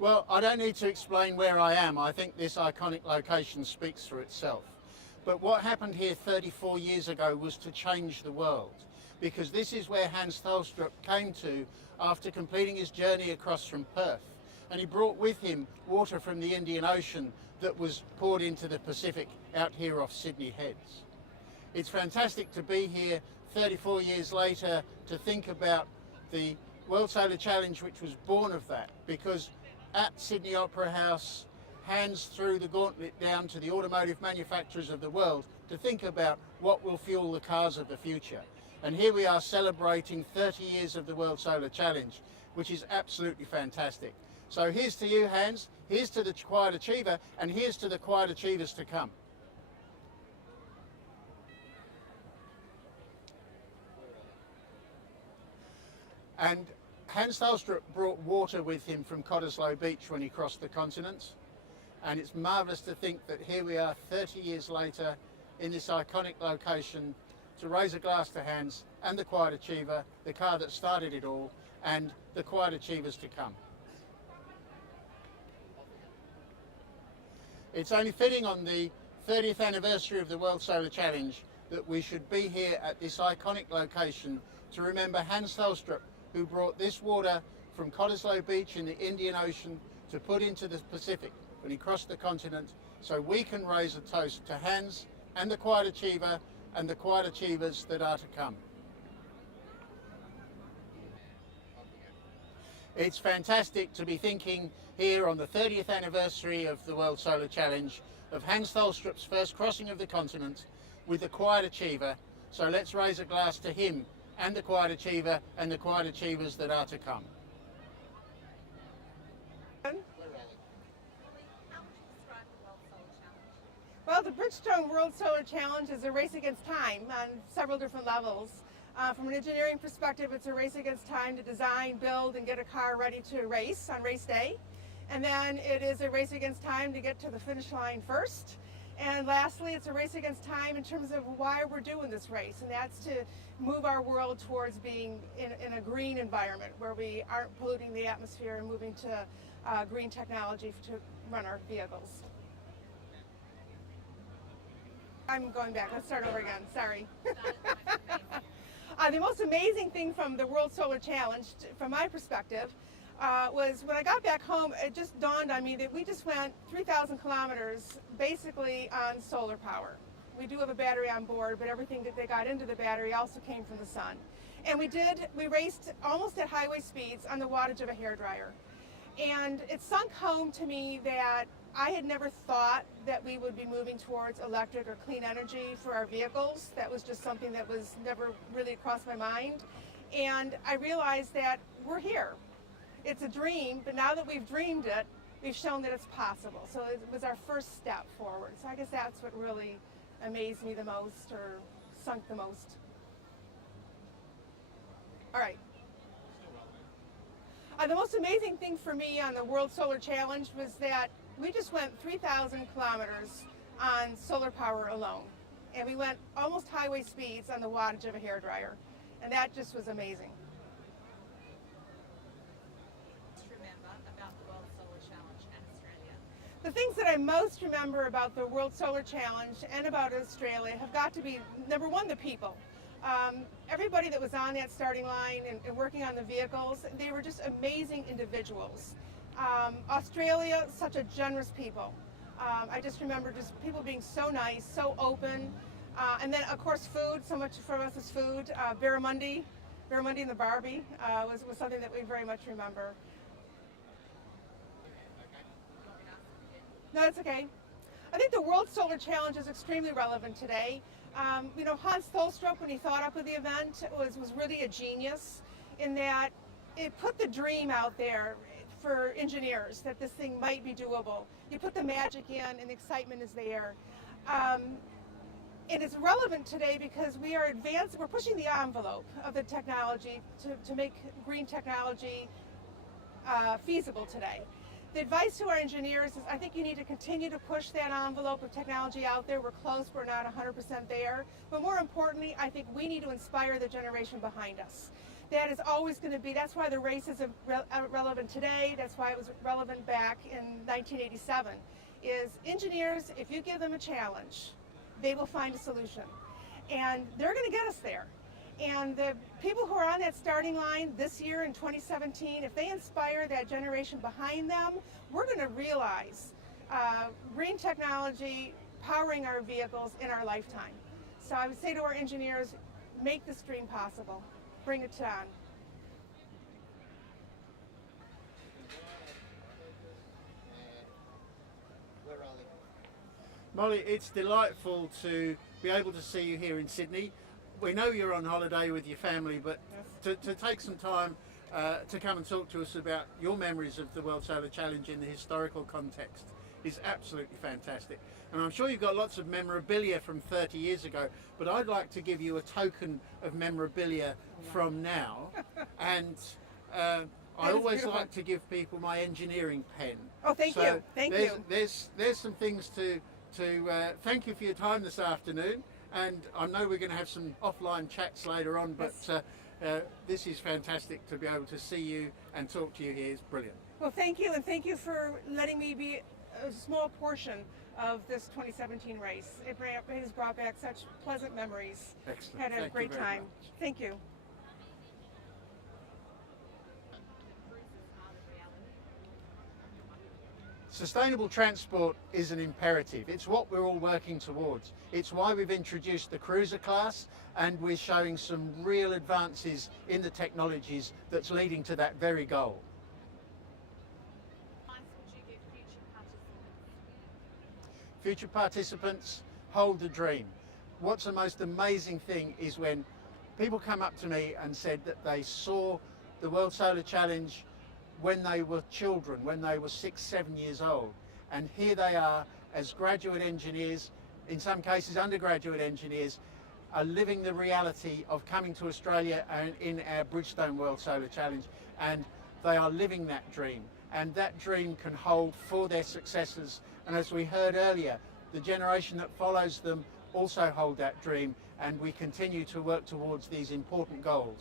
Well, I don't need to explain where I am. I think this iconic location speaks for itself. But what happened here 34 years ago was to change the world, because this is where Hans Thelstrup came to after completing his journey across from Perth. And he brought with him water from the Indian Ocean that was poured into the Pacific out here off Sydney Heads. It's fantastic to be here 34 years later to think about the World Solar Challenge, which was born of that, because at Sydney Opera House, Hans threw the gauntlet down to the automotive manufacturers of the world to think about what will fuel the cars of the future. And here we are celebrating 30 years of the World Solar Challenge, which is absolutely fantastic. So here's to you, Hans, here's to the Quiet Achiever, and here's to the Quiet Achievers to come. And Hans Thelstrup brought water with him from Cottesloe Beach when he crossed the continent. And it's marvellous to think that here we are 30 years later in this iconic location to raise a glass to Hans and the Quiet Achiever, the car that started it all, and the Quiet Achievers to come. It's only fitting on the 30th anniversary of the World Solar Challenge that we should be here at this iconic location to remember Hans Thelstrup, who brought this water from Cottesloe Beach in the Indian Ocean to put into the Pacific when he crossed the continent, so we can raise a toast to Hans and the Quiet Achiever and the Quiet Achievers that are to come. It's fantastic to be thinking here on the 30th anniversary of the World Solar Challenge of Hans Thelstrup's first crossing of the continent with the Quiet Achiever, so let's raise a glass to him and the Quiet Achiever and the Quiet Achievers that are to come. Well, the Bridgestone World Solar Challenge is a race against time on several different levels. From an engineering perspective, it's a race against time to design, build, and get a car ready to race on race day. And then it is a race against time to get to the finish line first. And lastly, it's a race against time in terms of why we're doing this race, and that's to move our world towards being in a green environment where we aren't polluting the atmosphere and moving to green technology to run our vehicles. I'm going back. Let's start over again. Sorry. The most amazing thing from the World Solar Challenge, from my perspective, was when I got back home, it just dawned on me that we just went 3,000 kilometers basically on solar power. We do have a battery on board, but everything that they got into the battery also came from the sun. And we raced almost at highway speeds on the wattage of a hairdryer. And it sunk home to me that I had never thought that we would be moving towards electric or clean energy for our vehicles. That was just something that was never really crossed my mind. And I realized that we're here. It's a dream, but now that we've dreamed it, we've shown that it's possible. So it was our first step forward. So I guess that's what really amazed me the most, or sunk the most. All right. The most amazing thing for me on the World Solar Challenge was that we just went 3,000 kilometers on solar power alone. And we went almost highway speeds on the wattage of a hairdryer. And that just was amazing. The things that I most remember about the World Solar Challenge and about Australia have got to be, number one, the people. Everybody that was on that starting line and working on the vehicles, they were just amazing individuals. Australia, such a generous people. I just remember just people being so nice, so open. And then, of course, food. So much for us is food. Barramundi and the Barbie was something that we very much remember. No, that's okay. I think the World Solar Challenge is extremely relevant today. Hans Thelstrup, when he thought up of the event, was really a genius in that it put the dream out there for engineers that this thing might be doable. You put the magic in and the excitement is there. It is relevant today because we are we're pushing the envelope of the technology to make green technology feasible today. The advice to our engineers is I think you need to continue to push that envelope of technology out there. We're close, we're not 100% there. But more importantly, I think we need to inspire the generation behind us. that is always going to be, that's why the race is relevant today, that's why it was relevant back in 1987, is engineers, if you give them a challenge, they will find a solution. And they're going to get us there. And the people who are on that starting line this year in 2017, if they inspire that generation behind them, we're going to realize green technology powering our vehicles in our lifetime. So I would say to our engineers, make this dream possible. Bring it on. Molly, it's delightful to be able to see you here in Sydney. We know you're on holiday with your family, but to take some time to come and talk to us about your memories of the World Solar Challenge in the historical context is absolutely fantastic. And I'm sure you've got lots of memorabilia from 30 years ago, but I'd like to give you a token of memorabilia from now. And I always like to give people my engineering pen. Oh, thank you. Thank you. There's some things to thank you for your time this afternoon. And I know we're going to have some offline chats later on, but this is fantastic to be able to see you and talk to you here. It's brilliant. Well, thank you, and thank you for letting me be a small portion of this 2017 race. It has brought back such pleasant memories. Excellent. Had a great time. Much. Thank you. Sustainable transport is an imperative. It's what we're all working towards. It's why we've introduced the cruiser class, and we're showing some real advances in the technologies that's leading to that very goal. Future participants, hold the dream. What's the most amazing thing is when people come up to me and said that they saw the World Solar Challenge when they were children, when they were 6, 7 years old. And here they are as graduate engineers, in some cases undergraduate engineers, are living the reality of coming to Australia and in our Bridgestone World Solar Challenge. And they are living that dream. And that dream can hold for their successors. And as we heard earlier, the generation that follows them also hold that dream. And we continue to work towards these important goals.